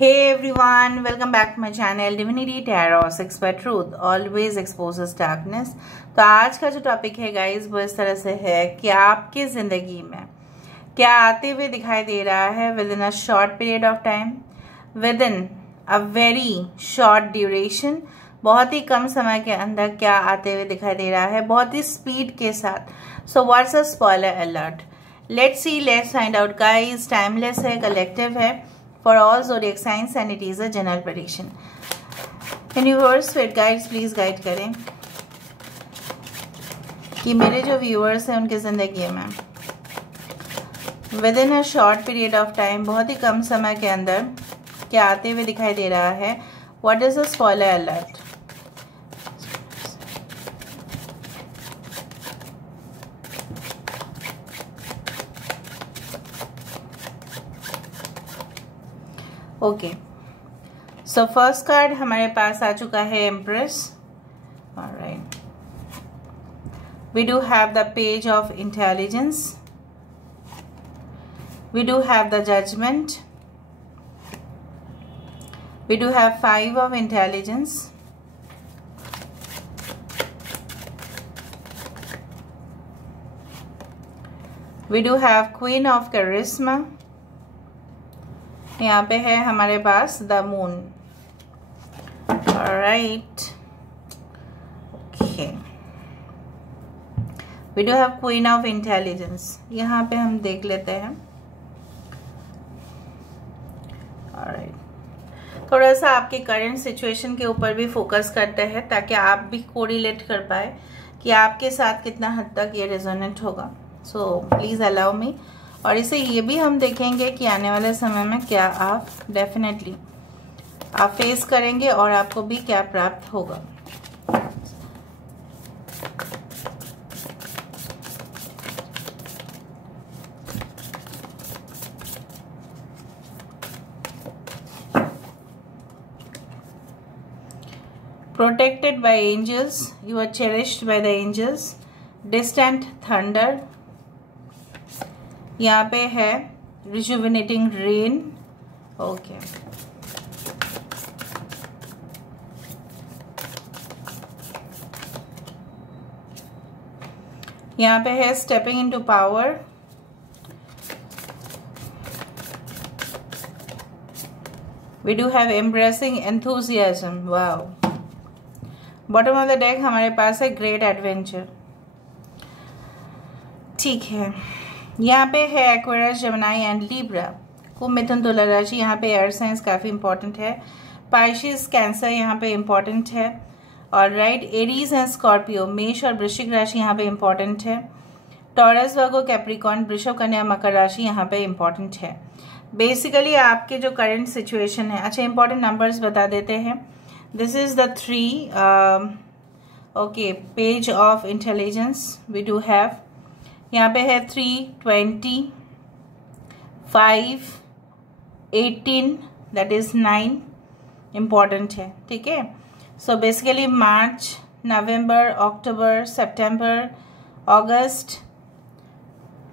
Hey everyone, welcome back to my channel Divinity Tarot Sex by Truth always exposes darkness। तो आज का जो topic है guys वो इस तरह से है कि आपके जिंदगी में क्या आते हुए दिखाई दे रहा है with in a short period of time, with in a very short duration, बहुत ही कम समय के अंदर क्या आते हुए दिखाई दे रहा है, बहुत ही स्पीड के साथ। So what's a spoiler alert, let's see, let's find out guys. Timeless है, कलेक्टिव है for all zodiac signs and it is a general prediction। Universe spirit guides please guide करें कि मेरे जो viewers हैं उनके जिंदगी में within a short period of time, बहुत ही कम समय के अंदर क्या आते हुए दिखाई दे रहा है। What is the spoiler alert? Okay, so first card हमारे पास आ चुका है empress. Alright, we do have the page of intelligence, we do have the judgement, we do have 5 of intelligence, we do have queen of charisma, यहाँ पे है हमारे पास the moon. Alright, okay, we do have queen of intelligence. यहाँ पे हम देख लेते हैं। ऑलराइट, थोड़ा सा आपके करंट सिचुएशन के ऊपर भी फोकस करते हैं ताकि आप भी कोरिलेट कर पाए कि आपके साथ कितना हद तक ये रेजोनेट होगा। So please allow me. और इसे ये भी हम देखेंगे कि आने वाले समय में क्या आप डेफिनेटली आप फेस करेंगे और आपको भी क्या प्राप्त होगा। Protected by angels, you are cherished by the angels, distant thunder, यहाँ पे है रिजुविनेटिंग रेन। ओके, यहाँ पे है stepping into power, we do have embracing enthusiasm. Wow, bottom of the deck हमारे पास है ग्रेट एडवेंचर। ठीक है, यहाँ पे है एक्वेरियस, जेमिनी एंड लिब्रा। कुंभ, मिथुन, तुला राशि, यहाँ पे एयर साइंस काफी इंपॉर्टेंट है। पाइसेस, कैंसर यहाँ पे इंपॉर्टेंट है। और राइट, एरीज एंड स्कॉर्पियो, मेष और वृश्चिक राशि यहाँ पे इंपॉर्टेंट है। टॉरस, वर्गो, कैप्रिकॉर्न, वृषभ, कन्या, मकर राशि यहाँ पे इंपॉर्टेंट है। बेसिकली आपके जो करंट सिचुएशन है, अच्छा इंपॉर्टेंट नंबर्स बता देते हैं। This is the 3 okay page of intelligence we do have. यहाँ पे है 3, 20, 5, 18, दैट इज 9 इम्पॉर्टेंट है। ठीक है, so basically March, November, October, September, August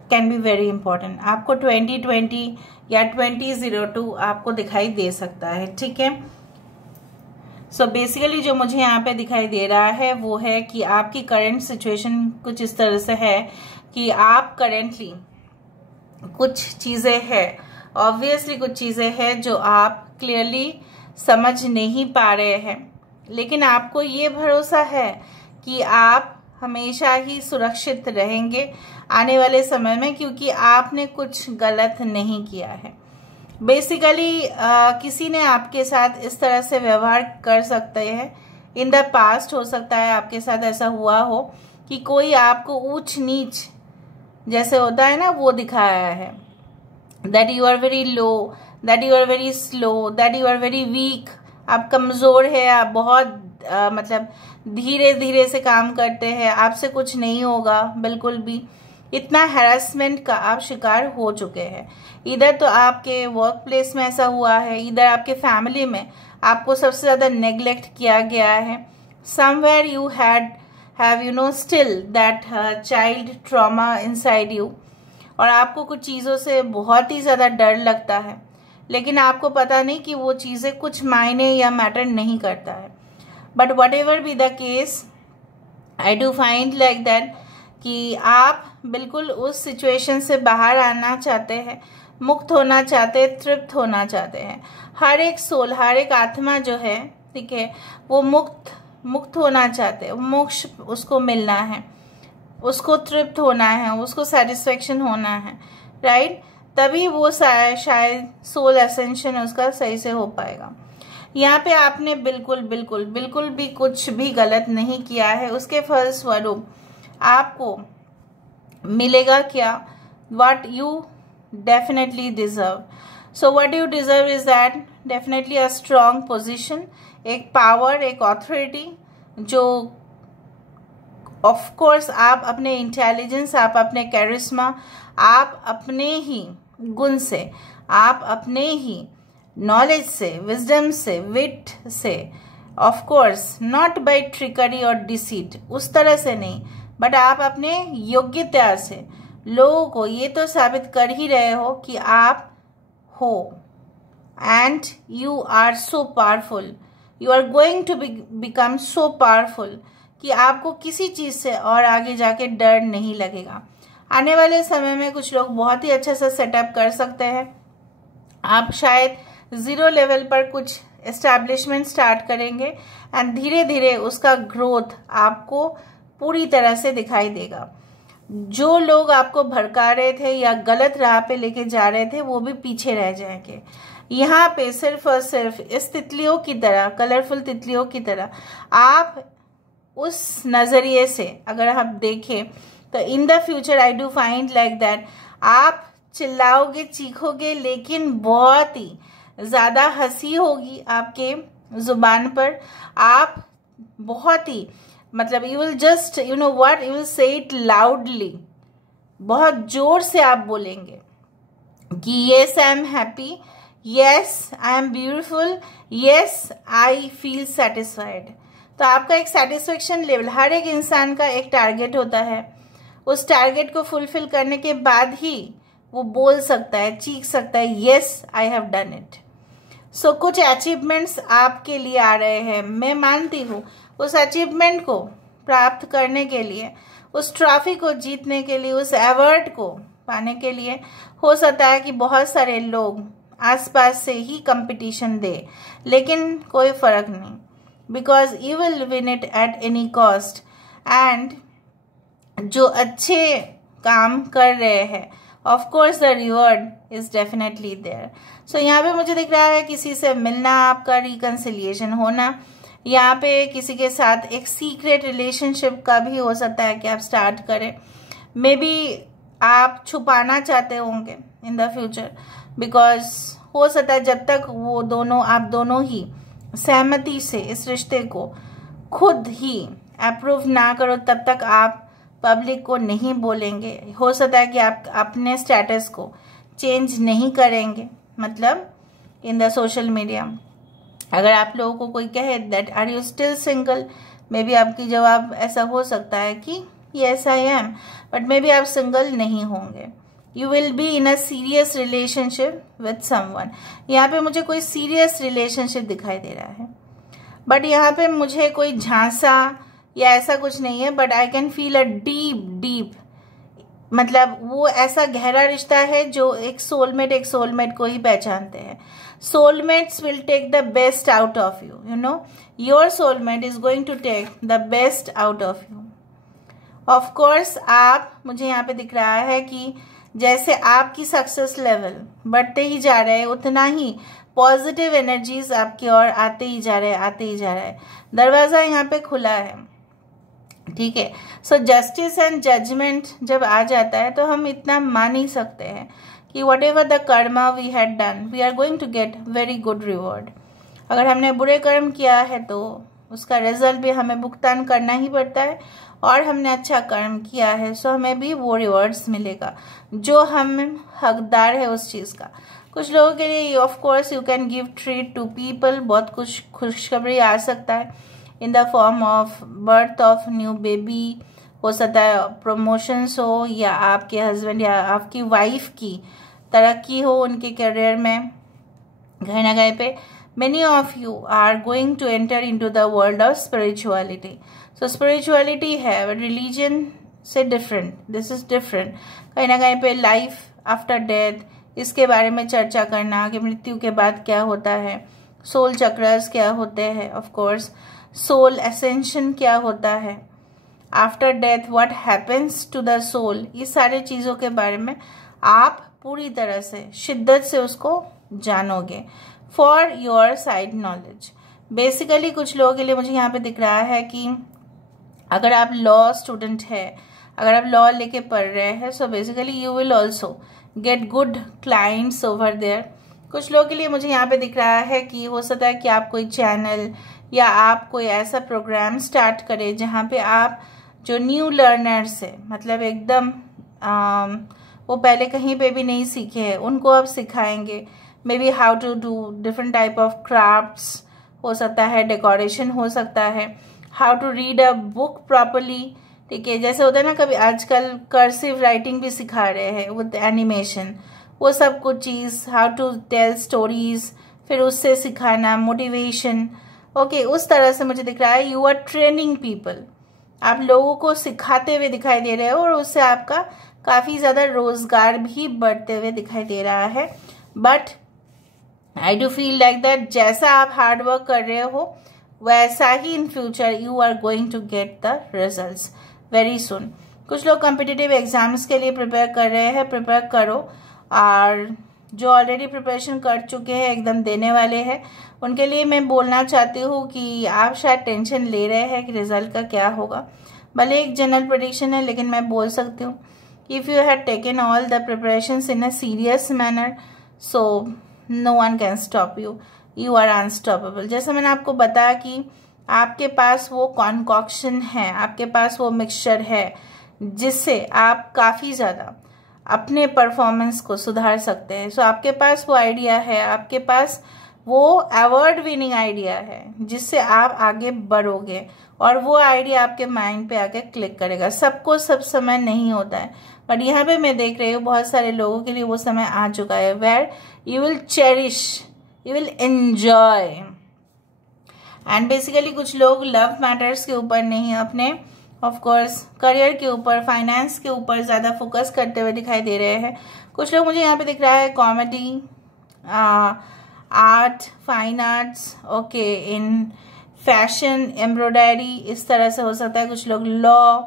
can be very important. आपको 2020 या 2002 आपको दिखाई दे सकता है। ठीक है, सो बेसिकली जो मुझे यहाँ पे दिखाई दे रहा है वो है कि आपकी करंट सिचुएशन कुछ इस तरह से है कि आप करेंटली कुछ चीजें हैं, ऑब्वियसली कुछ चीजें हैं जो आप क्लियरली समझ नहीं पा रहे हैं, लेकिन आपको ये भरोसा है कि आप हमेशा ही सुरक्षित रहेंगे आने वाले समय में, क्योंकि आपने कुछ गलत नहीं किया है। बेसिकली किसी ने आपके साथ इस तरह से व्यवहार कर सकते हैं, इन द पास्ट हो सकता है आपके साथ ऐसा हुआ हो कि कोई आपको ऊंच नीच जैसे होता है ना वो दिखाया है, that you are very low, that you are very slow, that you are very weak, आप कमजोर है, आप बहुत मतलब धीरे धीरे से काम करते हैं, आपसे कुछ नहीं होगा बिल्कुल भी। इतना हैरेसमेंट का आप शिकार हो चुके हैं। इधर तो आपके वर्क प्लेस में ऐसा हुआ है, इधर आपके फैमिली में आपको सबसे ज्यादा नेग्लेक्ट किया गया है। Somewhere you have still that child trauma inside you, और आपको कुछ चीज़ों से बहुत ही ज़्यादा डर लगता है। लेकिन आपको पता नहीं कि वो चीज़ें कुछ मायने या मैटर नहीं करता है। But what ever be the case, I do find like that कि आप बिल्कुल उस सिचुएशन से बाहर आना चाहते हैं, मुक्त होना चाहते हैं, तृप्त होना चाहते हैं। हर एक सोल, हर एक आत्मा जो है, ठीक है, वो मुक्त होना चाहते हैं, मोक्ष उसको मिलना है, उसको तृप्त होना है, उसको सेटिस्फेक्शन होना है, राइट। तभी वो शायद सोल एसेंशन उसका सही से हो पाएगा। यहाँ पे आपने बिल्कुल भी कुछ भी गलत नहीं किया है। उसके फलस्वरूप आपको मिलेगा क्या? what you definitely deserve. So what you deserve is that definitely a strong position, एक power, एक authority, जो of course आप अपने intelligence, आप अपने charisma, आप अपने ही गुण से, आप अपने ही नॉलेज से, विजडम से, विट से, of course not by trickery और डिसीट, उस तरह से नहीं, बट आप अपने योग्यता से लोगों को ये तो साबित कर ही रहे हो कि आप हो, and you are so powerful, you are going to become so powerful कि आपको किसी चीज़ से और आगे जाके डर नहीं लगेगा। आने वाले समय में कुछ लोग बहुत ही अच्छा सा सेटअप कर सकते हैं। आप शायद 0 लेवल पर कुछ एस्टैब्लिशमेंट स्टार्ट करेंगे एंड धीरे धीरे उसका ग्रोथ आपको पूरी तरह से दिखाई देगा। जो लोग आपको भड़का रहे थे या गलत राह पे लेके जा रहे थे, वो भी पीछे रह जाएंगे। यहाँ पे सिर्फ और सिर्फ इस तितलियों की तरह, कलरफुल तितलियों की तरह, आप उस नज़रिए से अगर आप देखें तो in the future I do find like that आप चिल्लाओगे, चीखोगे, लेकिन बहुत ही ज़्यादा हंसी होगी आपके ज़ुबान पर। आप बहुत ही मतलब you will just you know what, you will say it loudly, बहुत जोर से आप बोलेंगे कि yes I am happy, yes I M beautiful, yes I feel satisfied. तो आपका एक सेटिस्फेक्शन लेवल, हर एक इंसान का एक टारगेट होता है, उस टारगेट को फुलफिल करने के बाद ही वो बोल सकता है, चीख सकता है, yes I have done it. So कुछ अचीवमेंट्स आपके लिए आ रहे हैं, मैं मानती हूँ। उस अचीवमेंट को प्राप्त करने के लिए, उस ट्रॉफी को जीतने के लिए, उस अवार्ड को पाने के लिए हो सकता है कि बहुत सारे लोग आसपास से ही कंपटीशन दे, लेकिन कोई फर्क नहीं, because you will win it at any cost. And जो अच्छे काम कर रहे हैं, of course the reward is definitely there. So यहाँ पे मुझे दिख रहा है किसी से मिलना, आपका रिकन्सिलिएशन होना, यहाँ पे किसी के साथ एक सीक्रेट रिलेशनशिप का भी हो सकता है कि आप स्टार्ट करें। मे बी आप छुपाना चाहते होंगे इन द फ्यूचर, बिकॉज हो सकता है जब तक वो दोनों, आप दोनों ही सहमति से इस रिश्ते को खुद ही अप्रूव ना करो, तब तक आप पब्लिक को नहीं बोलेंगे। हो सकता है कि आप अपने स्टेटस को चेंज नहीं करेंगे, मतलब इन द सोशल मीडिया। अगर आप लोगों को कोई कहे that are you still single, maybe आपकी जवाब ऐसा हो सकता है कि yes I am, but maybe आप सिंगल नहीं होंगे। You will be in a serious relationship with someone. यहाँ पे मुझे कोई सीरियस रिलेशनशिप दिखाई दे रहा है, बट यहाँ पे मुझे कोई झांसा या ऐसा कुछ नहीं है, but I can feel a deep, मतलब वो ऐसा गहरा रिश्ता है जो एक सोलमेट को ही पहचानते हैं। Soulmates will take the best out of you, you know, your soulmate is going to take the best out of you. Of course आप, मुझे यहाँ पे दिख रहा है कि जैसे आपकी सक्सेस लेवल बढ़ते ही जा रहे हैं, उतना ही पॉजिटिव एनर्जीज आपकी ओर आते ही जा रहे हैं। दरवाजा यहाँ पे खुला है, ठीक है। सो जस्टिस एंड जजमेंट जब आ जाता है तो हम इतना मान ही सकते हैं कि whatever the karma we had done, we are going to get very good reward. अगर हमने बुरे कर्म किया है तो उसका रिजल्ट भी हमें भुगतान करना ही पड़ता है, और हमने अच्छा कर्म किया है सो हमें भी वो रिवॉर्ड्स मिलेगा जो हम हकदार है उस चीज़ का। कुछ लोगों के लिए of course you can give treat to people, बहुत कुछ खुशखबरी आ सकता है in the form of birth of new baby, हो सकता है प्रमोशंस हो, या आपके हस्बैंड या आपकी वाइफ की तरक्की हो उनके करियर में, कहीं ना कहीं पे many of you are going to enter into the world of spirituality. So spirituality है religion से different, this is different. कहीं ना कहीं पे life after death, इसके बारे में चर्चा करना कि मृत्यु के बाद क्या होता है, सोल चक्रास क्या होते हैं, ऑफ कोर्स सोल एसेंशन क्या होता है, after death what happens to the soul, ये सारे चीज़ों के बारे में आप पूरी तरह से शिद्दत से उसको जानोगे for your side knowledge. Basically कुछ लोगों के लिए मुझे यहाँ पे दिख रहा है कि अगर आप लॉ स्टूडेंट है, अगर आप लॉ लेके पढ़ रहे हैं, so basically you will also get good clients over there. कुछ लोगों के लिए मुझे यहाँ पे दिख रहा है कि हो सकता है कि आप कोई चैनल या आप कोई ऐसा प्रोग्राम स्टार्ट करें जहाँ पे आप जो न्यू लर्नर्स है, मतलब एकदम वो पहले कहीं पे भी नहीं सीखे हैं, उनको आप सिखाएंगे. Maybe how to do different type of crafts हो सकता है, डेकोरेशन हो सकता है, how to read a book properly. ठीक है, जैसे होता है ना कभी आजकल कर्सिव राइटिंग भी सिखा रहे हैं विद एनिमेशन, वो सब कुछ चीज़, हाउ टू टेल स्टोरीज, फिर उससे सिखाना, मोटिवेशन. ओके, उस तरह से मुझे दिख रहा है यू आर ट्रेनिंग पीपल, आप लोगों को सिखाते हुए दिखाई दे रहे हो और उससे आपका काफ़ी ज़्यादा रोजगार भी बढ़ते हुए दिखाई दे रहा है. But I do feel like that जैसा आप हार्ड वर्क कर रहे हो वैसा ही in future you are going to get the results very soon. कुछ लोग कॉम्पिटिटिव एग्जाम्स के लिए प्रिपेयर कर रहे हैं, प्रिपेयर करो. और जो ऑलरेडी प्रिपरेशन कर चुके हैं, एकदम देने वाले हैं, उनके लिए मैं बोलना चाहती हूँ कि आप शायद टेंशन ले रहे हैं कि रिजल्ट का क्या होगा. भले एक जनरल प्रेडिक्शन है, लेकिन मैं बोल सकती हूँ if you had taken all the preparations in a serious manner, so no one can stop you, you are unstoppable. जैसे मैंने आपको बताया कि आपके पास वो कॉन्कॉक्शन है, आपके पास वो मिक्सचर है जिससे आप काफ़ी ज़्यादा अपने परफॉर्मेंस को सुधार सकते हैं. सो आपके पास वो आइडिया है, आपके पास वो अवार्ड विनिंग आइडिया है जिससे आप आगे बढ़ोगे और वो आइडिया आपके माइंड पे आके क्लिक करेगा. सबको सब समय नहीं होता है, बट यहाँ पे मैं देख रही हूँ बहुत सारे लोगों के लिए वो समय आ चुका है where you will cherish, you will enjoy. And basically कुछ लोग लव मैटर्स के ऊपर नहीं, अपने ऑफ कोर्स करियर के ऊपर, फाइनेंस के ऊपर ज़्यादा फोकस करते हुए दिखाई दे रहे हैं. कुछ लोग मुझे यहाँ पे दिख रहा है comedy, art, fine arts, okay, in fashion, embroidery, इस तरह से हो सकता है. कुछ लोग लॉ,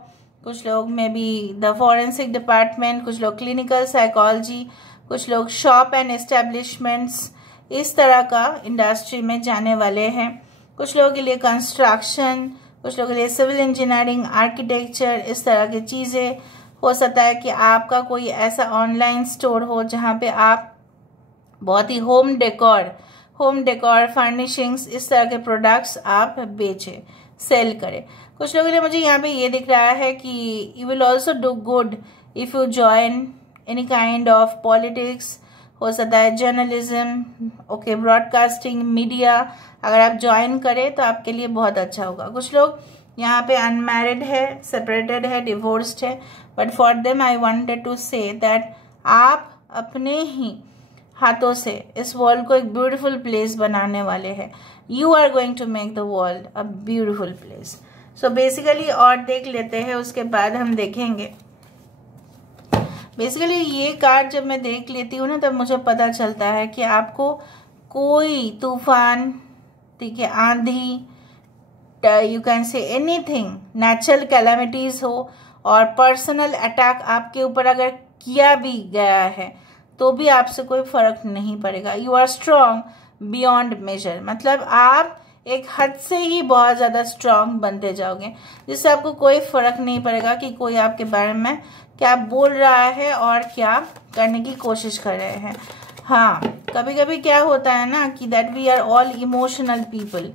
कुछ लोग may be the forensic department, कुछ लोग क्लिनिकल साइकोलॉजी, कुछ लोग शॉप एंड एस्टेब्लिशमेंट्स, इस तरह का इंडस्ट्री में जाने वाले हैं. कुछ लोगों के लिए कंस्ट्रक्शन, कुछ लोगों के लिए सिविल इंजीनियरिंग, आर्किटेक्चर, इस तरह की चीज़ें. हो सकता है कि आपका कोई ऐसा ऑनलाइन स्टोर हो जहाँ पे आप बहुत ही होम डेकोर, फर्निशिंग्स, इस तरह के प्रोडक्ट्स आप बेचें, सेल करें. कुछ लोगों के लिए मुझे यहाँ पे ये दिख रहा है कि you will also do good if you join any kind of politics, हो सकता है जर्नलिज्म, ओके, ब्रॉडकास्टिंग, मीडिया. अगर आप ज्वाइन करें तो आपके लिए बहुत अच्छा होगा. कुछ लोग यहाँ पे अनमैरिड है, सेपरेटेड है, डिवोर्स्ड है, but for them I wanted to say that आप अपने ही हाथों से इस वर्ल्ड को एक ब्यूटीफुल प्लेस बनाने वाले हैं. You are going to make the world a beautiful place. So basically और देख लेते हैं, उसके बाद हम देखेंगे. बेसिकली ये कार्ड जब मैं देख लेती हूँ ना, तब मुझे पता चलता है कि आपको कोई तूफान, ठीक है, आंधी, you can say anything, natural calamities हो और पर्सनल अटैक आपके ऊपर अगर किया भी गया है तो भी आपसे कोई फर्क नहीं पड़ेगा. You are strong beyond measure, मतलब आप एक हद से ही बहुत ज़्यादा स्ट्रॉन्ग बनते जाओगे, जिससे आपको कोई फर्क नहीं पड़ेगा कि कोई आपके बारे में क्या बोल रहा है और क्या करने की कोशिश कर रहे हैं. हाँ, कभी कभी क्या होता है ना कि that we are all emotional people,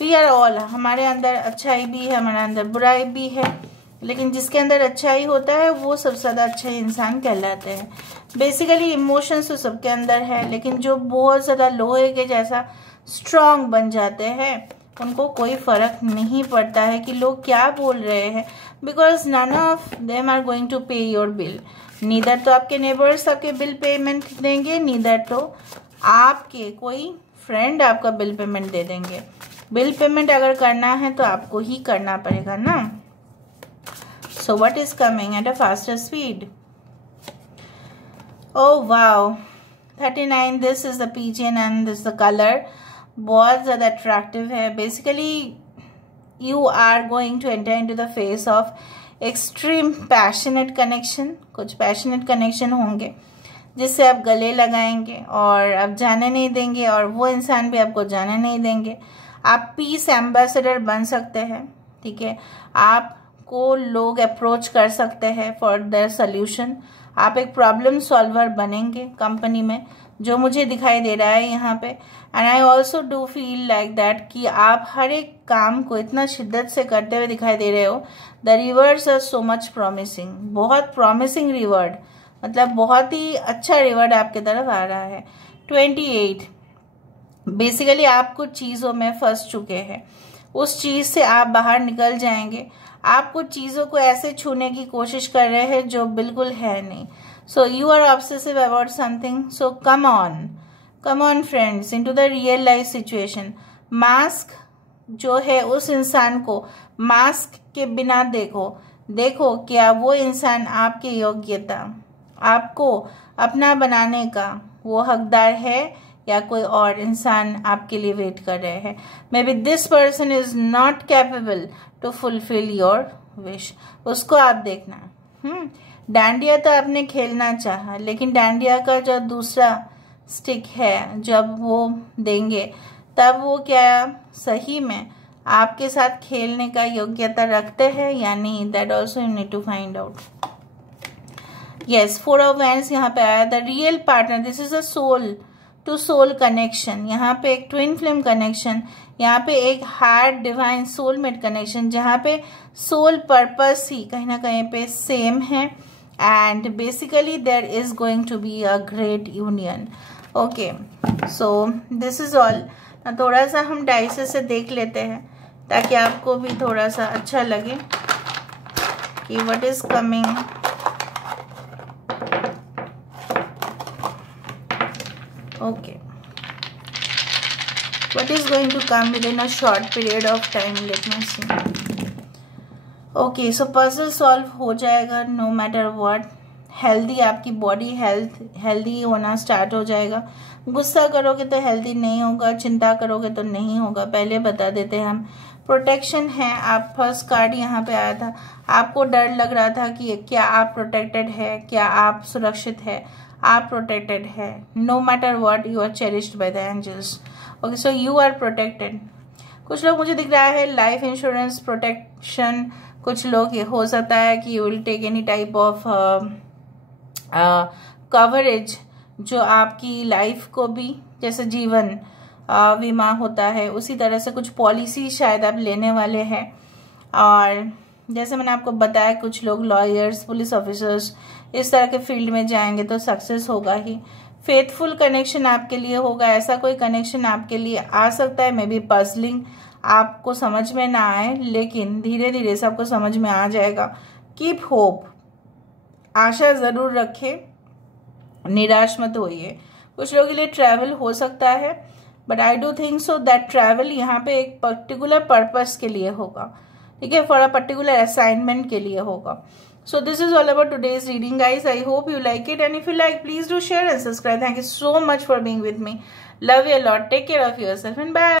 we are all, हमारे अंदर अच्छाई भी है, हमारे अंदर बुराई भी है, लेकिन जिसके अंदर अच्छाई होता है वो सबसे ज़्यादा अच्छा इंसान कहलाते हैं. बेसिकली इमोशंस तो सबके अंदर है, लेकिन जो बहुत ज़्यादा लोहे के जैसा स्ट्रॉन्ग बन जाते हैं उनको कोई फर्क नहीं पड़ता है कि लोग क्या बोल रहे हैं, because none of them are going to pay your bill. Neither तो आपके नेबर्स आपके बिल पेमेंट देंगे, नीदर तो आपके कोई फ्रेंड आपका बिल पेमेंट दे देंगे। बिल पेमेंट अगर करना है तो आपको ही करना पड़ेगा ना। So what is coming at a faster speed? Oh wow, 39, this is the pigeon and this the colour बहुत ज़्यादा अट्रैक्टिव है। Basically you are going to enter into the phase of extreme passionate connection. कुछ passionate connection होंगे जिससे आप गले लगाएंगे और आप जाने नहीं देंगे और वो इंसान भी आपको जाने नहीं देंगे। आप पीस एम्बेसडर बन सकते हैं, ठीक है। आपको लोग अप्रोच कर सकते हैं फॉर देयर सोल्यूशन। आप एक प्रॉब्लम सॉल्वर बनेंगे कंपनी में, जो मुझे दिखाई दे रहा है यहाँ पे। And I also do feel like that कि आप हर एक काम को इतना शिद्दत से करते हुए दिखाई दे रहे हो। The rewards are so much promising, बहुत प्रॉमिसिंग रिवर्ड, मतलब बहुत ही अच्छा रिवर्ड आपके तरफ आ रहा है। 28, बेसिकली आप कुछ चीज़ों में फंस चुके हैं, उस चीज़ से आप बाहर निकल जाएंगे। आप कुछ चीज़ों को ऐसे छूने की कोशिश कर रहे हैं जो बिल्कुल है नहीं। So you are obsessive about something, so come on friends into the real life situation. Mask जो है उस इंसान को मास्क के बिना देखो क्या वो इंसान आपकी योग्यता, आपको अपना बनाने का वो हकदार है या कोई और इंसान आपके लिए वेट कर रहे हैं। Maybe this person is not capable to fulfil your wish. उसको आप देखना। डांडिया तो आपने खेलना चाहा, लेकिन डांडिया का जो दूसरा स्टिक है जब वो देंगे तब वो क्या सही में आपके साथ खेलने का योग्यता रखते हैं या नहीं, that also you need to find out. Yes, 4 of wands यहाँ पे आया। The real partner, this is a soul to soul connection. यहाँ पे एक ट्विन फ्लेम कनेक्शन, यहाँ पे एक हार्ट डिवाइन सोलमेट कनेक्शन, जहाँ पे सोल पर्पस ही कहीं ना कहीं पे सेम है। And basically there is going to be a great union. Okay, so this is all. थोड़ा सा हम डाइसेस से देख लेते हैं ताकि आपको भी थोड़ा सा अच्छा लगे कि what is coming. Okay, what is going to come within a short period of time? Let me see. Okay, so puzzle solve हो जाएगा no matter what. हेल्दी आपकी बॉडी हेल्दी होना स्टार्ट हो जाएगा। गुस्सा करोगे तो हेल्दी नहीं होगा, चिंता करोगे तो नहीं होगा, पहले बता देते हैं हम। प्रोटेक्शन है, आप फर्स्ट कार्ड यहाँ पे आया था, आपको डर लग रहा था कि क्या आप प्रोटेक्टेड है, क्या आप सुरक्षित है। आप प्रोटेक्टेड है, no matter what, you are cherished by the angels. Okay, so you are protected. कुछ लोग मुझे दिख रहा है लाइफ इंश्योरेंस प्रोटेक्शन, कुछ लोग ये हो सकता है कि you will take any type of coverage जो आपकी लाइफ को भी, जैसे जीवन बीमा होता है उसी तरह से कुछ पॉलिसी शायद आप लेने वाले हैं। और जैसे मैंने आपको बताया कुछ लोग लॉयर्स, पुलिस ऑफिसर्स इस तरह के फील्ड में जाएंगे तो सक्सेस होगा ही। फेथफुल कनेक्शन आपके लिए होगा, ऐसा कोई कनेक्शन आपके लिए आ सकता है, मे बी पजलिंग, आपको समझ में ना आए लेकिन धीरे धीरे सबको समझ में आ जाएगा। कीप होप, आशा जरूर रखें, निराश मत होइए। कुछ लोगों के लिए ट्रैवल हो सकता है, but I do think so that travel यहाँ पे एक पर्टिकुलर पर्पस के लिए होगा, ठीक है, फॉर अ पर्टिकुलर असाइनमेंट के लिए होगा। So this is all about today's reading, guys. I hope you like it, and if you like, please do share and subscribe. Thank you so much for being with me. Love you a lot. Take care of yourself and bye.